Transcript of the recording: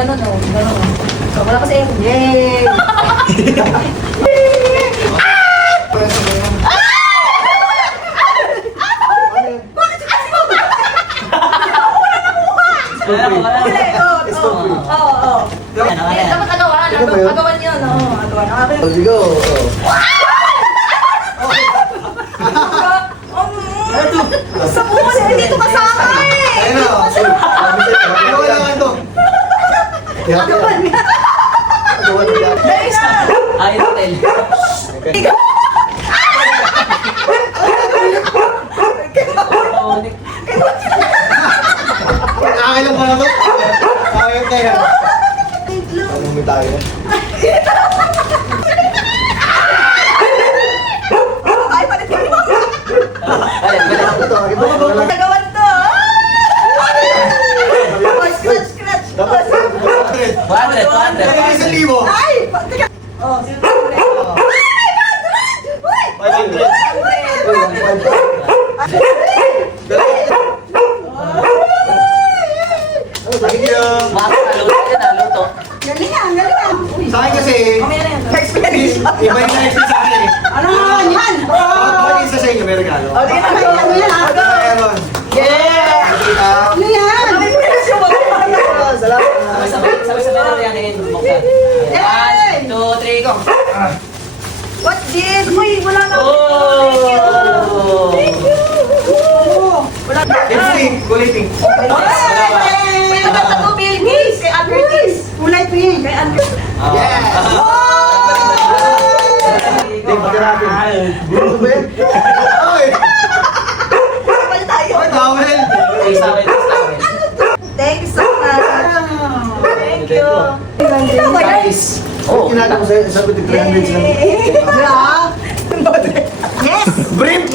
ganun, oh. Ganun, oh. So, wala kasi, yay! Dapat agawan yun, agawan. Let's go. Sa buwan, hindi ito kasama eh! Ayun na. Ano kailangan to? Agawan nga! Agawan niya. Ay, hotel. Nakakailan pa na to? Ayun kaya. Anong may tayo? Ay, palit ka naman! Ito. Agawan to! Scratch, scratch! 200. Ay, 1,000. Ay! Teka! Oh, sino? Uy! 500. Thank you. Luto. Galing ah, galing ah! Uy! Sa akin kasi, Mamaya na yan. Experience! iba yung na-experience sa akin eh. Ano naman yan? Bakit isa sa inyo may regalo? O, di na kayo. Ano yan ah? Meron. Yeah! Nakita. Ano yan? Ano yan? Salamat. Sabay-sabay na rin yan. Yay! 1, 2, 3, go. What's this? Uy, wala na. Oh! Thank you! Oh, wala na. Lipstick. Kuliting. May nagtatago Bill Gates kay Andrew Gates. Kulay pink. Kay Andrew. Yes. Hindi, pagkarating. Bro, ba yan? Ay! Kapal tayo. Ay, towel. Thank you so much. Thank you. Nice. Oh, kinala ko sa 300 lang. Yeah. Yes. Brief!